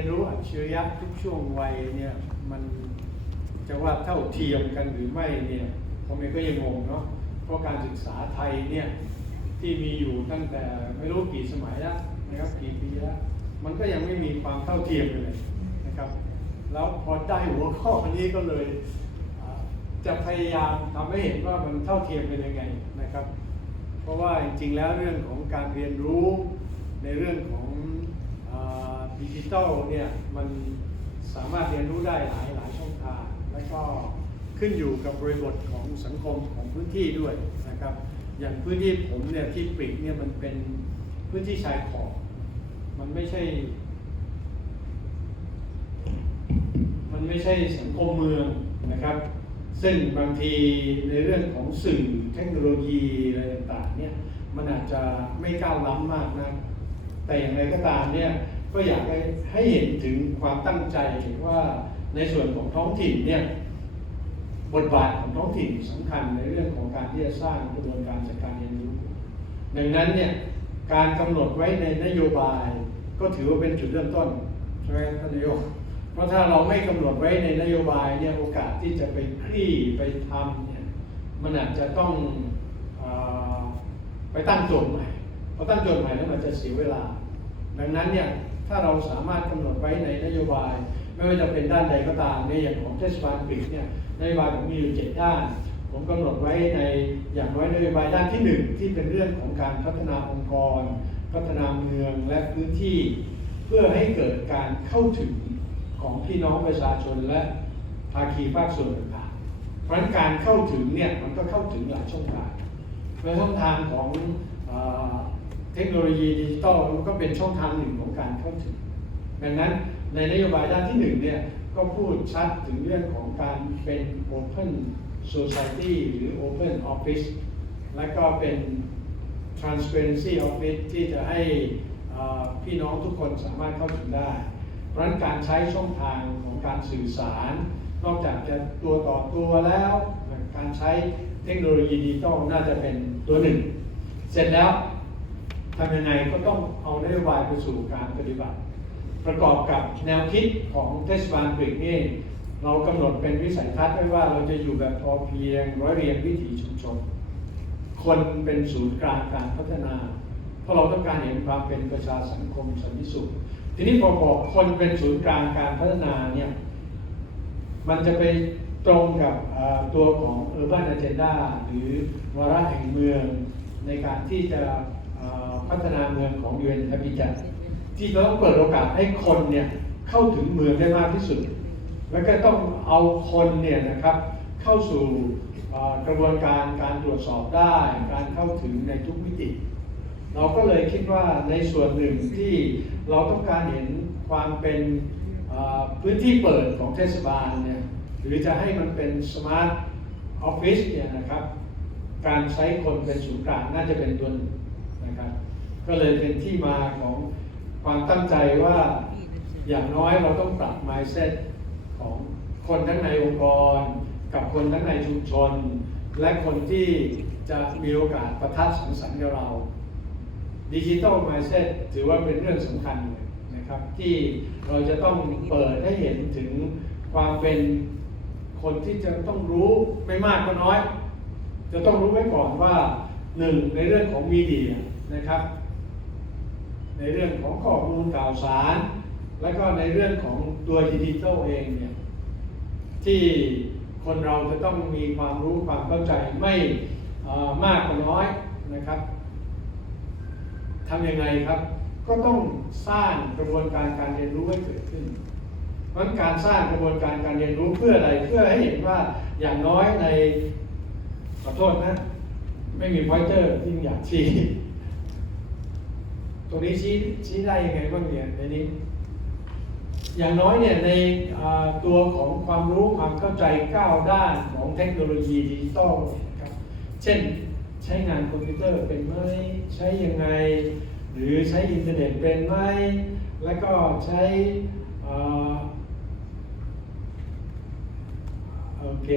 ยนรู้อัจฉริยะทุกช่วงวัยเนี่ยมันจะว่าเท่าเทียมกันหรือไม่เนี่ยผมเองก็ยังงงเนาะเพราะการศึกษาไทยเนี่ยที่มีอยู่ตั้งแต่ไม่รู้กี่สมัยแล้วนะครับกี่ปีแล้วมันก็ยังไม่มีความเท่าเทียมเลยนะครับ แล้วพอได้หัวข้อนี้ก็เลย จะพยายามทำให้เห็นว่ามันเท่าเทียมเป็นยังไงนะครับ เพราะว่าจริงๆแล้วเรื่องของการเรียนรู้ในเรื่องของ ดิจิทัลเนี่ยมันสามารถเรียนรู้ได้หลายหลายช่องทาง และก็ขึ้นอยู่กับบริบทของสังคมของพื้นที่ด้วยนะครับ อย่างพื้นที่ผมเนี่ยที่ปริกเนี่ยมันเป็นพื้นที่ชายขอบมันไม่ใช่ มันไม่ใช่สังคมเมืองนะครับ ซึ่งบางทีในเรื่องของสื่อเทคโนโลยีอะไรต่างๆเนี่ยมันอาจจะไม่ก้าวล้ำมากนะแต่อย่างไรก็ตามเนี่ย ก็อยากให้ให้เห็นถึงความตั้งใจว่าในส่วนของท้องถิ่นเนี่ยบทบาทของท้องถิ่นสำคัญในเรื่องของการที่จะสร้างกระบวนการจัดการเรียนรู้ ดังนั้นเนี่ยการกำหนดไว้ในนโยบาย ก็ถือว่าเป็นจุดเริ่มต้นใช่ไหมท่านนายกเพราะถ้าเราไม่กำหนดไว้ในนโยบายเนี่ยโอกาสที่จะไปคลี่ไปทำเนี่ยมันอาจจะต้องอไปตั้งโจทย์ใหม่พอตั้งโจทย์ใหม่แล้วมันจะเสียเวลา ดังนั้นเนี่ย ถ้าเราสามารถกำหนดไว้ในนโยบาย ไม่ว่าจะเป็นด้านใดก็ตามในอย่างของเทศบาลปิดเนี่ยนโยบายผมมีอยู่เจ็ดด้าน ผมกำหนดไว้ในอย่างน้อยนโยบายด้านที่หนึ่งที่เป็นเรื่องของการพัฒนาองค์กร พัฒนาเมืองและพื้นที่ เพื่อให้เกิดการเข้าถึงของพี่น้องประชาชนและภาคีภาคส่วนต่างๆเพราะฉะนั้นการเข้าถึงเนี่ยมันก็เข้าถึงหลายช่องทางในช่องทางของ เทคโนโลยีดิจิทัลก็เป็นช่องทางหนึ่งของการเข้าถึง ดังนั้นในนโยบายด้านที่หนึ่งเนี่ยก็พูดชัดถึงเรื่องของการเป็น Open Society หรือ Open Office และก็เป็น Transparency Office ที่จะให้พี่น้องทุกคนสามารถเข้าถึงได้ เพราะฉะนั้นการใช้ช่องทางของการสื่อสาร นอกจากจะตัวต่อตัวแล้ว การใช้เทคโนโลยีดิจิตอลน่าจะเป็นตัวหนึ่ง เสร็จแล้ว ทำยังไงก็ต้องเอานโยบายไปสู่การปฏิบัติ ประกอบกับแนวคิดของเทศบาลกรีกนี่เรากำหนดเป็นวิสัยทัศน์ไว้ว่าเราจะอยู่แบบพอเพียงร้อยเรียงวิถีชุมชน คนเป็นศูนย์กลางการพัฒนา เพราะเราต้องการเห็นความเป็นประชาสังคมสันติสุข ทีนี้พอบอกคนเป็นศูนย์กลางการพัฒนาเนี่ยมันจะไปตรงกับตัวของ Urban Agenda หรือวาระแห่งเมืองในการที่จะ พัฒนาเมืองของ UN Habitat ที่เราต้องเปิดโอกาสให้คนเนี่ยเข้าถึงเมืองได้มากที่สุด แล้วก็ต้องเอาคนเนี่ยนะครับเข้าสู่กระบวนการการตรวจสอบได้ การเข้าถึงในทุกมิติ เราก็เลยคิดว่าในส่วนหนึ่งที่เราต้องการเห็นความเป็นพื้นที่เปิดของเทศบาลเนี่ยหรือจะให้มันเป็นสมาร์ทออฟฟิศเนี่ยนะครับ การใช้คนเป็นศูนย์กลางน่าจะเป็นตัวหนึ่ง ก็เลยเป็นที่มาของความตั้งใจว่าอย่างน้อยเราต้องปรับ mindset ของคนทั้งในองค์กร กับคนทั้งในชุมชน และคนที่จะมีโอกาสประทับสังสรรค์กับเราดิจิ t a ล mindset ถือว่าเป็นเรื่องสำคัญเลยนะครับ ที่เราจะต้องเปิดให้เห็นถึงความเป็นคนที่จะต้องรู้ไม่มากก็น้อย จะต้องรู้ไว้ก่อนว่าหนึ่งในเรื่องของมีเดียนะครับ ในเรื่องของข้อมูลข่าวสาร และก็ในเรื่องของตัวดิจิทัลเองเนี่ยที่คนเราจะต้องมีความรู้ความเข้าใจไม่มากก็น้อยนะครับทำยังไงครับ ก็ต้องสร้างกระบวนการการเรียนรู้ให้เกิดขึ้นเพราะฉะนั้นการสร้างกระบวนการการเรียนรู้เพื่ออะไรเพื่อให้เห็นว่าอย่างน้อยในขอโทษนะ ไม่มีพอยเตอร์ที่อยากชี้ ตรงนี้ชี้ชี้ได้ยังไงบ้างเนี่ยในนี้ อย่างน้อยเนี่ยในตัวของความรู้ความเข้าใจก้าวด้านของเทคโนโลยีดิจิตอลนะครับเช่นใช้งานคอมพิวเตอร์เป็นไหมใช้ยังไง หรือใช้อินเทอร์เน็ตเป็นไหมแล้วก็ใช้อ่าโอเค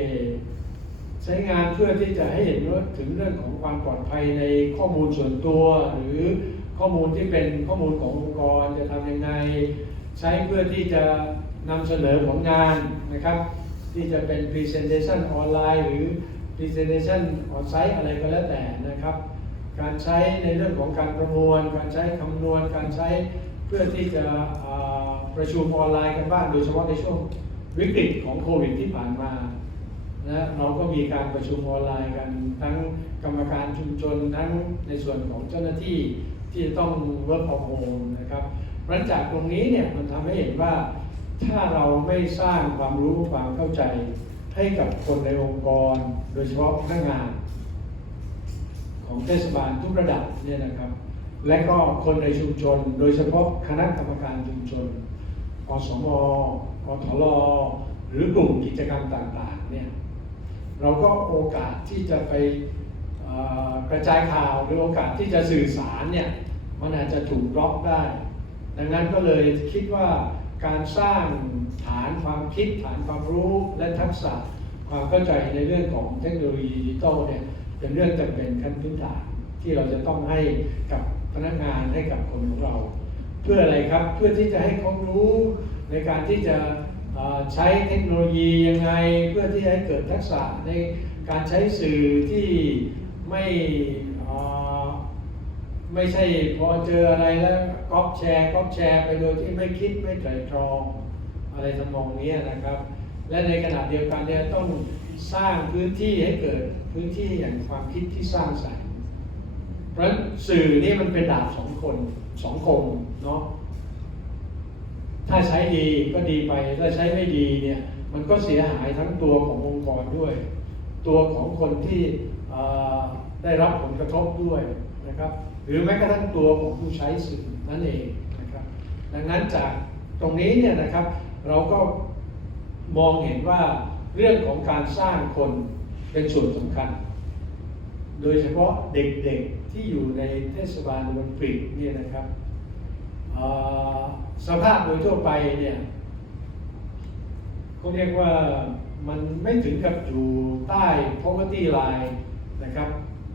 ใช้งานเพื่อที่จะให้เห็นถึงเรื่องของความปลอดภัยในข้อมูลส่วนตัวหรือ ข้อมูลที่เป็นข้อมูลขององค์กรจะทำยังไง ใช้เพื่อที่จะนำเสนอผลงานนะครับ ที่จะเป็น Presentation ออนไลน์หรือ Presentation on site อะไรก็แล้วแต่นะครับ การใช้ในเรื่องของการประมวล การใช้คำนวณ การใช้เพื่อที่จะประชุมออนไลน์กันบ้างโดยเฉพาะในช่วงวิกฤตของโควิดที่ผ่านมานะเราก็มีการประชุมออนไลน์กันทั้งกรรมการชุมชนทั้งในส่วนของเจ้าหน้าที่ ที่จะต้อง work from home นะครับเพราะฉะนั้นจากตรงนี้เนี่ยมันทำให้เห็นว่าถ้าเราไม่สร้างความรู้ความเข้าใจให้กับคนในองค์กร โดยเฉพาะพนักงาน ของเทศบาลทุกระดับเนี่ยนะครับ และก็คนในชุมชน โดยเฉพาะคณะกรรมการชุมชนอสมอทลหรือกลุ่มกิจกรรมต่างๆเนี่ยเราก็โอกาสที่จะไป กระจายข่าวหรือโอกาสที่จะสื่อสารเนี่ยมันอาจจะถูกบล็อกได้ ดังนั้นก็เลยคิดว่าการสร้างฐานความคิดฐานความรู้และทักษะความเข้าใจในเรื่องของเทคโนโลยีดิจิทัลเนี่ยเป็นเรื่องจำเป็นขั้นพื้นฐานที่เราจะต้องให้กับพนักงานให้กับคนของเรา เพื่ออะไรครับเพื่อที่จะให้เขารู้ในการที่จะใช้เทคโนโลยียังไง เพื่อที่จะให้เกิดทักษะในการใช้สื่อที่ ไม่ไม่ใช่พอเจออะไรแล้วก๊อปแชร์ก๊อปแชร์ไปโดยที่ไม่คิดไม่ไตรตรองอะไรทำนองนี้นะครับ และในขณะเดียวกันเนี่ยต้องสร้างพื้นที่ให้เกิดพื้นที่อย่างความคิดที่สร้างสรรค์เพราะฉะนั้นสื่อนี่มันเป็นดาบสองคนสองคมเนาะถ้าใช้ดีก็ดีไป ถ้าใช้ไม่ดีเนี่ยมันก็เสียหายทั้งตัวขององค์กรด้วย ตัวของคนที่ ได้รับผลกระทบด้วยนะครับ หรือแม้กระทั่งตัวของผู้ใช้สื่อนั่นเองนะครับ ดังนั้นจากตรงนี้เนี่ยนะครับเราก็มองเห็นว่าเรื่องของการสร้างคนเป็นส่วนสำคัญ โดยเฉพาะเด็กๆที่อยู่ในเทศบาลเมืองปริกเนี่ยนะครับสภาพโดยทั่วไปเนี่ยเขาเรียกว่ามันไม่ถึงกับอยู่ใต้ poverty line นะครับ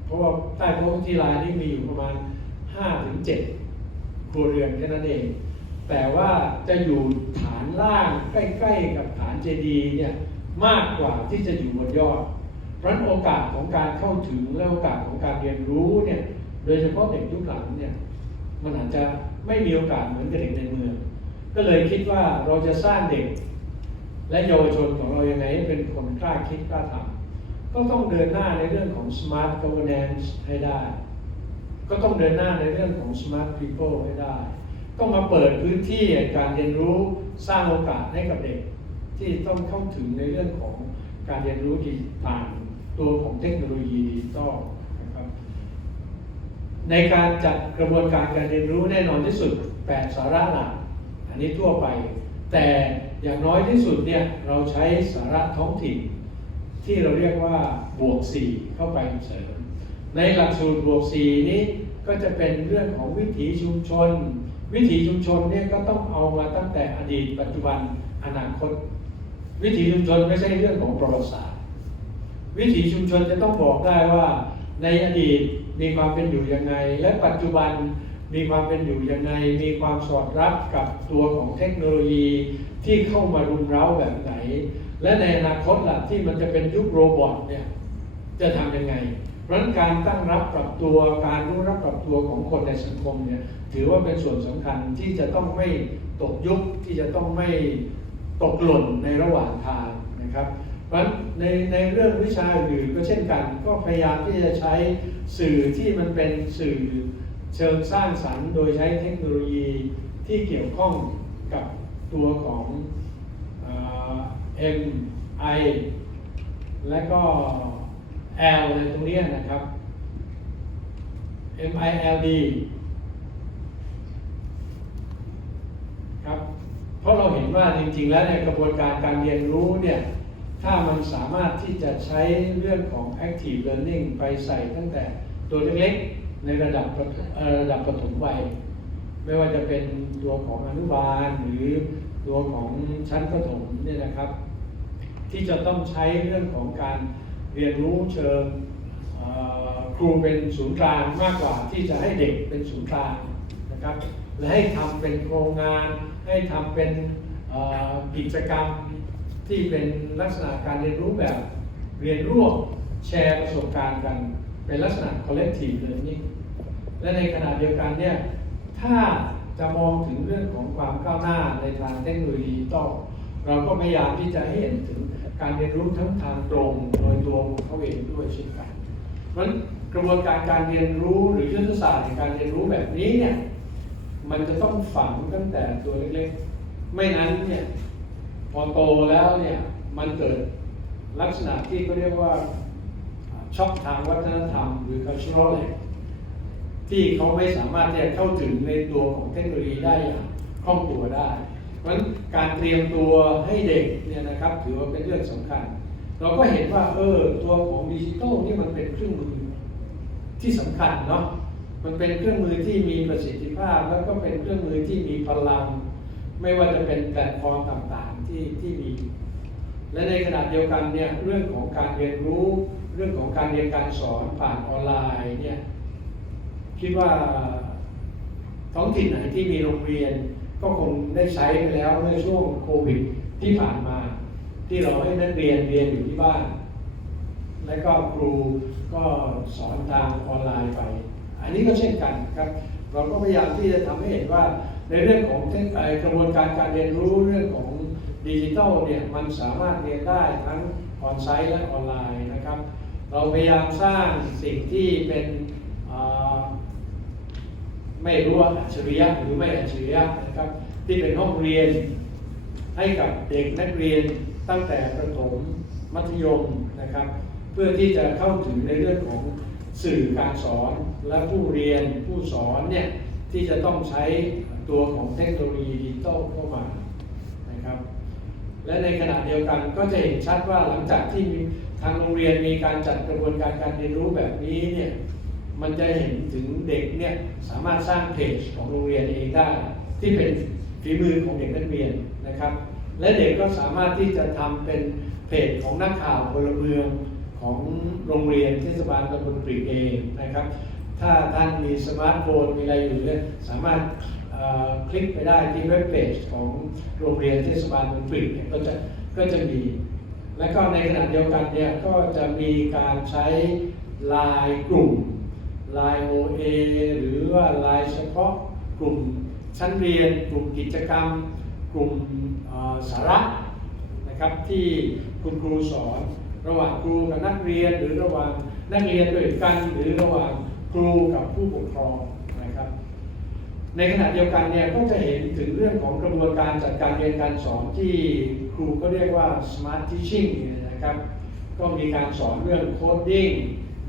เพราะว่าใต้ poverty line นี่มีอยู่ประมาณ 5-7 ครัวเรือนแค่นั้นเอง แต่ว่าจะอยู่ฐานล่างใกล้ ๆ กับฐานเจดีย์เนี่ยมากกว่าที่จะอยู่บนยอด เพราะฉะนั้นโอกาสของการเข้าถึงและโอกาสของการเรียนรู้เนี่ยโดยเฉพาะเด็กยุคหลังเนี่ยมันอาจจะไม่มีโอกาสเหมือนกับเด็กในเมือง ก็เลยคิดว่าเราจะสร้างเด็ก และเยาวชนของเรายังไงให้เป็นคนกล้าคิดกล้าทำ ก็ต้องเดินหน้าในเรื่องของ smart governance ให้ได้ ก็ต้องเดินหน้าในเรื่องของ smart people ให้ได้ ต้องมาเปิดพื้นที่การเรียนรู้สร้างโอกาสให้กับเด็ก ที่ต้องเข้าถึงในเรื่องของการเรียนรู้ดิจิผ่านตัวของเทคโนโลยีดิจิตอลนะครับ ในการจัดกระบวนการการเรียนรู้แน่นอนที่สุด 8 สาระหลักอันนี้ทั่วไป แต่อย่างน้อยที่สุดเนี่ยเราใช้สาระท้องถิ่น ที่เราเรียกว่าบวก 4 เข้าไปเสริม ในหลักสูตรบวก 4 นี้ก็จะเป็นเรื่องของวิถีชุมชน วิถีชุมชนเนี่ยก็ต้องเอามาตั้งแต่อดีตปัจจุบันอนาคต วิถีชุมชนไม่ใช่เรื่องของประวัติศาสตร์ วิถีชุมชนจะต้องบอกได้ว่าในอดีตมีความเป็นอยู่ยังไง และปัจจุบันมีความเป็นอยู่ยังไง มีความสอดรับกับตัวของเทคโนโลยีที่เข้ามารุมเร้าแบบไหน และในอนาคตล่ะที่มันจะเป็นยุคโรบอทเนี่ยจะทำยังไง เพราะงั้นการตั้งรับปรับตัวการรู้รับปรับตัวของคนในสังคมเนี่ยถือว่าเป็นส่วนสำคัญที่จะต้องไม่ตกยุคที่จะต้องไม่ตกหล่นในระหว่างทางนะครับเพราะในในเรื่องวิชาอื่นก็เช่นกัน ก็พยายามที่จะใช้สื่อที่มันเป็นสื่อเชิงสร้างสรรค์ โดยใช้เทคโนโลยีที่เกี่ยวข้องกับตัวของ M I และก็ L ในตรงนี้นะครับ M I L D ครับ เพราะเราเห็นว่าจริงๆ แล้วเนี่ยกระบวนการการเรียนรู้เนี่ย ถ้ามันสามารถที่จะใช้เรื่องของ active learning ไปใส่ตั้งแต่ตัวเล็กๆ ในระดับระระดับประถมวัย ไม่ว่าจะเป็นตัวของอนุบาลหรือตัวของชั้นประถมเนี่ยนะครับ ที่จะต้องใช้เรื่องของการเรียนรู้เชิงครูเป็นศูนย์กลางมากกว่าที่จะให้เด็กเป็นศูนย์กลางนะครับและให้ทำเป็นโครงงาน ให้ทำเป็นกิจกรรมที่เป็นลักษณะการเรียนรู้แบบเรียนร่วมแชร์ประสบการณ์กัน เป็นลักษณะ collective learning และในขณะเดียวกันเนี่ยถ้าจะมองถึงเรื่องของความก้าวหน้าในทางเทคโนโลยีดิจิตอล เราก็พยายามที่จะให้เห็นถึงการเรียนรู้ทั้งทางตรงโดยตัวของเขาเองด้วยเช่นกันเพราะฉะนั้นกระบวนการการเรียนรู้หรือยุทธศาสตร์ในการเรียนรู้แบบนี้เนี่ยมันจะต้องฝังตั้งแต่ตัวเล็กๆ ไม่นั้นเนี่ยพอโตแล้วเนี่ยมันเกิดลักษณะที่เขาเรียกว่าช็อกทางวัฒนธรรม หรือ cultural l a ที่เขาไม่สามารถที่จะเข้าถึงในตัวของเทคโนโลยีได้อย่างคล่องตัวได้ เพราะฉะนั้นการเตรียมตัวให้เด็กเนี่ยนะครับถือว่าเป็นเรื่องสำคัญ เราก็เห็นว่าเออตัวของดิจิทัลนี่มันเป็นเครื่องมือที่สำคัญเนาะมันเป็นเครื่องมือที่มีประสิทธิภาพ แล้วก็เป็นเครื่องมือที่มีพลัง ไม่ว่าจะเป็นแพลตฟอร์มต่างๆที่ที่มี และในขณะเดียวกันเนี่ยเรื่องของการเรียนรู้ เรื่องของการเรียนการสอนผ่านออนไลน์เนี่ยคิดว่าท้องถิ่นไหนที่มีโรงเรียน ก็คงได้ใช้ไปแล้วเมื่อช่วงโควิดที่ผ่านมา ที่เราให้นักเรียนเรียนอยู่ที่บ้าน และก็ครูก็สอนทางออนไลน์ไป อันนี้ก็เช่นกันครับ เราก็พยายามที่จะทำให้เห็นว่าในเรื่องของเทคเอ่อกระบวนการการเรียนรู้เรื่องของดิจิทัลเนี่ยมันสามารถเรียนได้ทั้งออนไซต์และออนไลน์นะครับ เราพยายามสร้างสิ่งที่เป็น ไม่รู้ว่าอัจฉริยะหรือไม่อัจฉริยะนะครับ ที่เป็นห้องเรียนให้กับเด็กนักเรียนตั้งแต่ประถมมัธยมนะครับ เพื่อที่จะเข้าถึงในเรื่องของสื่อการสอนและผู้เรียนผู้สอนเนี่ยที่จะต้องใช้ตัวของเทคโนโลยีดิจิตอลเข้ามานะครับ และในขณะเดียวกันก็จะเห็นชัดว่าหลังจากที่ทางโรงเรียนมีการจัดกระบวนการการเรียนรู้แบบนี้เนี่ย มันจะเห็นถึงเด็กเนี่ยสามารถสร้างเพจของโรงเรียนเองได้ ที่เป็นฝีมือของเด็กนักเรียนนะครับ และเด็กก็สามารถที่จะทำเป็นเพจของนักข่าวพลเมืองของโรงเรียนเทศบาลตำบลปรีเองนะครับ ถ้าท่านมีสมาร์ทโฟนมีอะไรอยู่เนี่ยสามารถคลิกไปได้ที่เว็บเพจของโรงเรียนเทศบาลตำบลปรีเนี่ยก็จะก็จะมี และก็ในขณะเดียวกันเนี่ยก็จะมีการใช้ไลน์กลุ่ม ไลน์ OA หรือว่าไลน์เฉพาะกลุ่มชั้นเรียน กลุ่มกิจกรรม กลุ่มสาระนะครับที่คุณครูสอนระหว่างครูกับนักเรียนหรือระหว่างนักเรียนด้วยกัน หรือระหว่างครูกับผู้ปกครองนะครับ ในขณะเดียวกันเนี่ยก็จะเห็นถึงเรื่องของกระบวนการจัดการเรียนการสอนที่ครูก็เรียกว่า smart teaching เนี่ยนะครับก็มีการสอนเรื่องโคดดิ้ง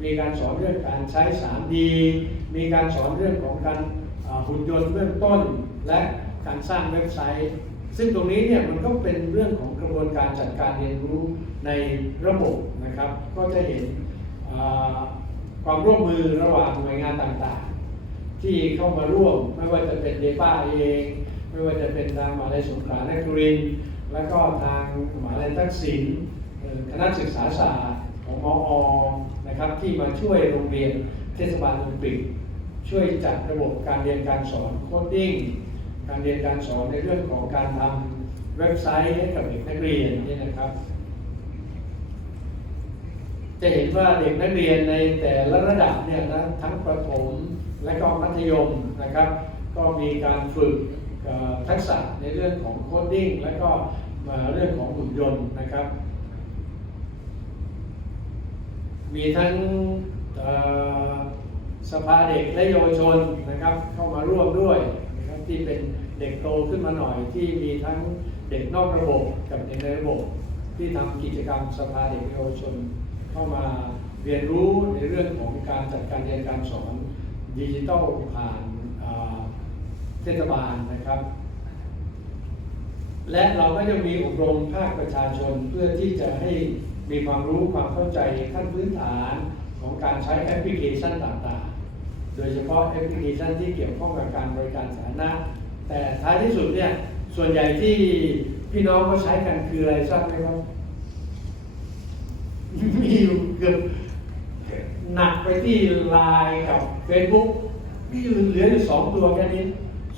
มีการสอนเรื่องการใช้ 3D มีการสอนเรื่องของการหุ่นยนต์เบื้องต้น และการสร้างเว็บไซต์ ซึ่งตรงนี้เนี่ยมันก็เป็นเรื่องของกระบวนการจัดการเรียนรู้ในระบบนะครับ ก็จะเห็นความร่วมมือระหว่างหน่วยงานต่างๆ ที่เข้ามาร่วมไม่ว่าจะเป็นเดป้าเอง ไม่ว่าจะเป็นทางมหาลัยสงขลานครินทร์และก็ทางมหาลัยทักษิณคณะศึกษาศาสตร์ ของมอนะครับที่มาช่วยโรงเรียนเทศบาลตำบลปริกช่วยจัดระบบการเรียนการสอนโคดดิ้งการเรียนการสอนในเรื่องของการทำเว็บไซต์ให้กับเด็กนักเรียนนี่นะครับ จะเห็นว่าเด็กนักเรียนในแต่ละระดับเนี่ยนะทั้งประถมและก็มัธยมนะครับ ก็มีการฝึกทักษะในเรื่องของโคดดิ้งและก็เอ่อเรื่องของหุ่นยนต์นะครับ มีทั้งสภาเด็กและเยาวชนนะครับเข้ามาร่วมด้วยนะครับที่เป็นเด็กโตขึ้นมาหน่อยที่มีทั้งเด็กนอกระบบกับเด็กในระบบ ที่ทำกิจกรรมสภาเด็กและเยาวชน เข้ามาเรียนรู้ในเรื่องของการจัดการเรียนการสอนดิจิทัลผ่านเอ่อเทศบาลนะครับ และเราก็จะมีอบรมภาคประชาชนเพื่อที่จะให้ มีความรู้ความเข้าใจขั้นพื้นฐานของการใช้แอปพลิเคชันต่างๆ โดยเฉพาะแอปพลิเคชันที่เกี่ยวข้องกับการบริการสาธารณะ แต่ท้ายที่สุดเนี่ย ส่วนใหญ่ที่พี่น้องเขาใช้กันคืออะไรทราบไหมครับ มีอยู่เกือบหนักไปที่ไลน์กับ Facebook นี่เหลืออยู่สองตัวแค่นี้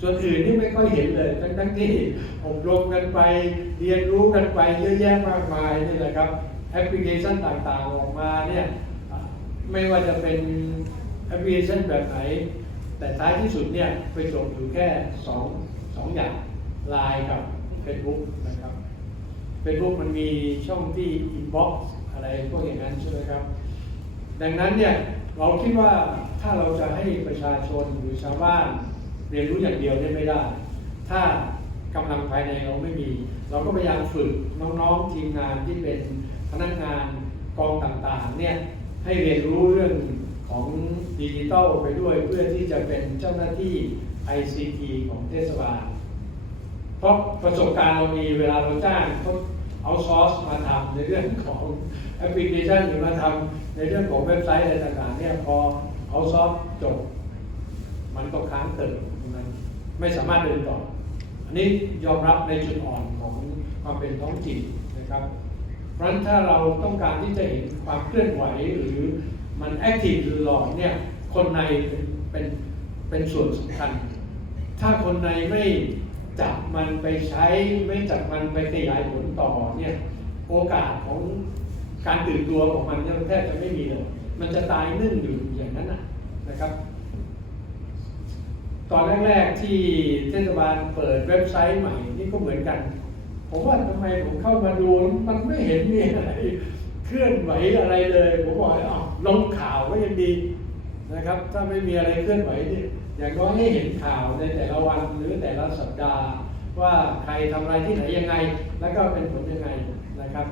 ส่วนอื่นนี่ไม่ค่อยเห็นเลย ทั้งทั้งที่อบรมกันไป เรียนรู้กันไปเยอะแยะมากมายนี่แหละครับ แอปพลิเคชันต่างๆออกมาเนี่ยไม่ว่าจะเป็นแอปพลิเคชันแบบไหน แต่ท้ายที่สุดเนี่ยไปจบอยู่แค่สองสองอย่างไลน์กับ Facebook นะครับ Facebook มันมีช่องที่ inbox อะไรพวกอย่างนั้นใช่ไหมครับ ดังนั้นเนี่ยเราคิดว่าถ้าเราจะให้ประชาชนหรือชาวบ้านเรียนรู้อย่างเดียวเนี่ยไม่ได้ ถ้ากำลังภายในเราไม่มี เราก็พยายามฝึกน้องๆทีมงานที่เป็นพนักงานกองต่างๆเนี่ยให้เรียนรู้เรื่องของดิจิทัลไปด้วยเพื่อที่จะเป็นเจ้าหน้าที่ ICT ของเทศบาล เพราะประสบการณ์เรามีเวลาเราจ้างเขาเอาซอร์สมาทำในเรื่องของแอปพลิเคชันหรือมาทำในเรื่องของเว็บไซต์อะไรต่างๆเนี่ยพอเอาซอร์สจบ มันก็ค้างเติมมันไม่สามารถเดินต่อ นนี้ยอมรับในจุดอ่อนของความเป็นท้องถิ่นนะครับเพราะฉะนั้นถ้าเราต้องการที่จะเห็นความเคลื่อนไหวหรือมันแอคทีฟหรือหลอดเนี่ยคนในเป็นเป็นส่วนสำคัญ ถ้าคนในไม่จับมันไปใช้ไม่จับมันไปขยายผลต่อเนี่ยโอกาสของการตื่นตัวของมันแทบจะไม่มีเลย มันจะตายนึ่งอยู่อย่างนั้นนะครับ ตอนแรก ๆ ที่เทศบาลเปิดเว็บไซต์ใหม่นี่ก็เหมือนกัน ผมว่าทำไมผมเข้ามาดูมันไม่เห็นมีอะไรเคลื่อนไหวอะไรเลย ผมบอกอ้าวลงข่าวก็ยังดีนะครับ ถ้าไม่มีอะไรเคลื่อนไหวนี่อย่างน้อยให้เห็นข่าวในแต่ละวันหรือแต่ละสัปดาห์ ว่าใครทำอะไรที่ไหนยังไง แล้วก็เป็นผลยังไงนะครับ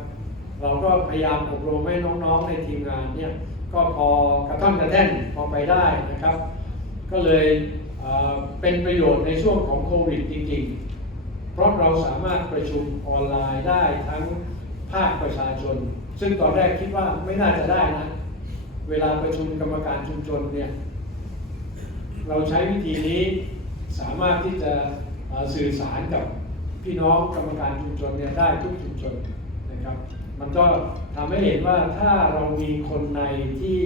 เราก็พยายามอบรมให้น้องๆในทีมงานเนี่ยก็พอกระท่อนกระแท่นพอไปได้นะครับ ก็เลย เป็นประโยชน์ในช่วงของโควิดจริงๆ เพราะเราสามารถประชุมออนไลน์ได้ทั้งภาคประชาชน ซึ่งตอนแรกคิดว่าไม่น่าจะได้นะ เวลาประชุมกรรมการชุมชนเนี่ย เราใช้วิธีนี้สามารถที่จะสื่อสารกับพี่น้องกรรมการชุมชนเนี่ยได้ทุกชุมชนนะครับ มันก็ทำให้เห็นว่าถ้าเรามีคนในที่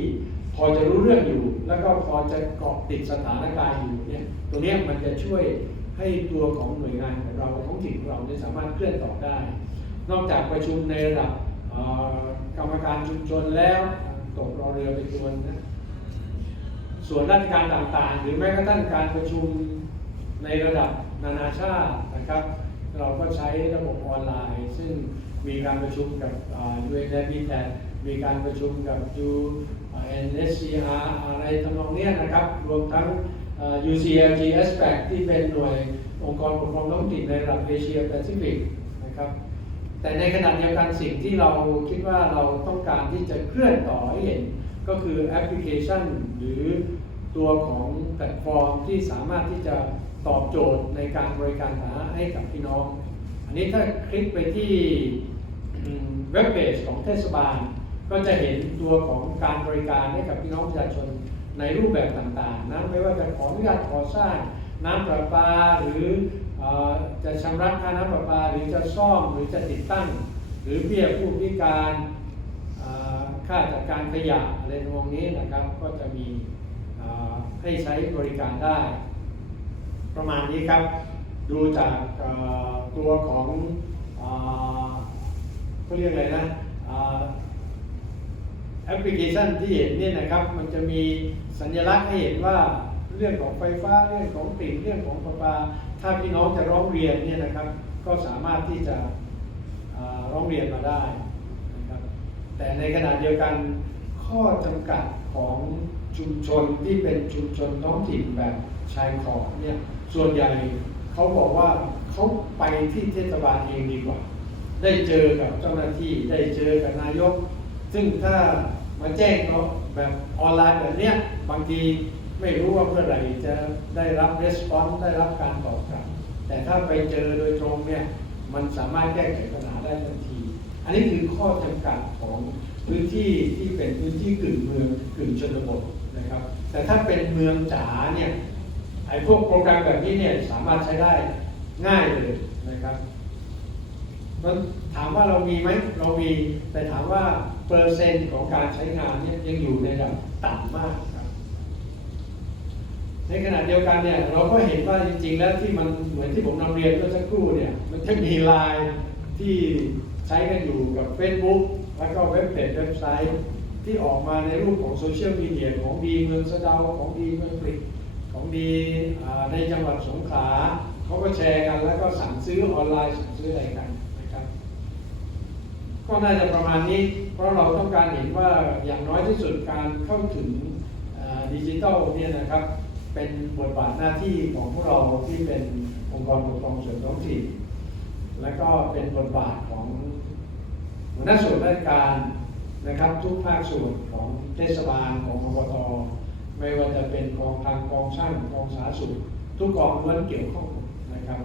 พอจะรู้เรื่องอยู่ แล้วก็พอจะเกาะติดสถานการณ์อยู่เนี่ยตรงนี้มันจะช่วยให้ตัวของหน่วยงานของเราท้องถิ่นของเราเนี่ยสามารถเคลื่อนต่อได้ นอกจากประชุมในระดับกรรมการชุมชนแล้วตกรอเรือไปตัวนนะส่วนราชการต่างๆ หรือแม้กระทั่งการประชุมในระดับนานาชาตินะครับ เราก็ใช้ระบบออนไลน์ ซึ่งมีการประชุมกับยูเอ็นดีแทมีการประชุมกับ NSCR อะไรทำนองเนี้ยนะครับ รวมทั้ง u c l g s p e c ที่เป็นหน่วยองค์กรปกครองท้องถิ่นในระดับเอเชียแปซิฟิกนะครับ แต่ในขณะเดียวกันสิ่งที่เราคิดว่าเราต้องการที่จะเคลื่อนต่อให้เห็น ก็คือแอปพลิเคชันหรือตัวของแพลตฟอร์มที่สามารถที่จะตอบโจทย์ในการบริการสาธารณะให้กับพี่น้อง อันนี้ถ้าคลิกไปที่เว็บเพจของเทศบาล ก็จะเห็นตัวของการบริการให้กับพี่น้องประชาชนในรูปแบบต่างๆนะไม่ว่าจะขออนุญาตก่อสร้างน้ำประปาหรืออจะชำระค่าน้ำประปาหรือจะซ่อมหรือจะติดตั้ง หรือเบี้ยผู้พิการค่าจัดการขยะอะไรทำนองนี้นะครับ ก็จะมีให้ใช้บริการได้ ประมาณนี้ครับ ดูจากตัวของเขาเรียกอะไรนะ แอปพลิเคชันที่เห็นเนี่ยนะครับ มันจะมีสัญลักษณ์ให้เห็นว่าเรื่องของไฟฟ้าเรื่องของติ่งเรื่องของประปา ถ้าพี่น้องจะร้องเรียนเนี่ยนะครับ ก็สามารถที่จะร้องเรียนมาได้นะครับแต่ในขณะเดียวกันข้อจำกัดของชุมชนที่เป็นชุมชนท้องถิ่นแบบชายขอบเนี่ยส่วนใหญ่เขาบอกว่าเขาไปที่เทศบาลเองดีกว่า ได้เจอกับเจ้าหน้าที่ได้เจอกับนายก ซึ่งถ้ามาแจ้งเขาแบบออนไลน์แบบเนี้ยบางทีไม่รู้ว่าเมื่อไหร่จะได้รับรีสปอนส์ได้รับการตอบกลับ แต่ถ้าไปเจอโดยตรงเนี่ยมันสามารถแก้ไขปัญหาได้ทันที อันนี้คือข้อจำกัดของพื้นที่ที่เป็นพื้นที่กึ่งเมืองกึ่งชนบทนะครับ แต่ถ้าเป็นเมืองจ๋าเนี่ยไอ้พวกโปรแกรมแบบนี้เนี่ยสามารถใช้ได้ง่ายเลยนะครับถามว่าเรามีไหมเรามีแต่ถามว่า เปอร์เซ็นต์ของการใช้งานเนี่ยยังอยู่ในระดับต่ำมากครับ ในขณะเดียวกันเนี่ยเราก็เห็นว่าจริง ๆ แล้วที่มันเหมือนที่ผมนำเรียนเมื่อสักครู่เนี่ยมันจะมีไลน์ที่ใช้กันอยู่กับ Facebook แล้วก็เว็บเพจเว็บไซต์ที่ออกมาในรูปของโซเชียลมีเดียของดีเมืองสะเดาของดีเมืองปริกของดีในจังหวัดสงขลาเขาก็แชร์กันแล้วก็สั่งซื้อออนไลน์สั่งซื้ออะไรกันนะครับ ก็น่าจะประมาณนี้ เพราะเราต้องการเห็นว่าอย่างน้อยที่สุดการเข้าถึงดิจิทัลเนี่ยนะครับเป็นบทบาทหน้าที่ของพวกเราที่เป็นองค์กรปกครองส่วนท้องถิ่นและก็เป็นบทบาทของหัวหน้าส่วนราชการนะครับ ทุกภาคส่วนของเทศบาลของอบตไม่ว่าจะเป็นกองทางกองช่างกองสาธารณสุขทุกกองล้วนเกี่ยวข้องนะครับ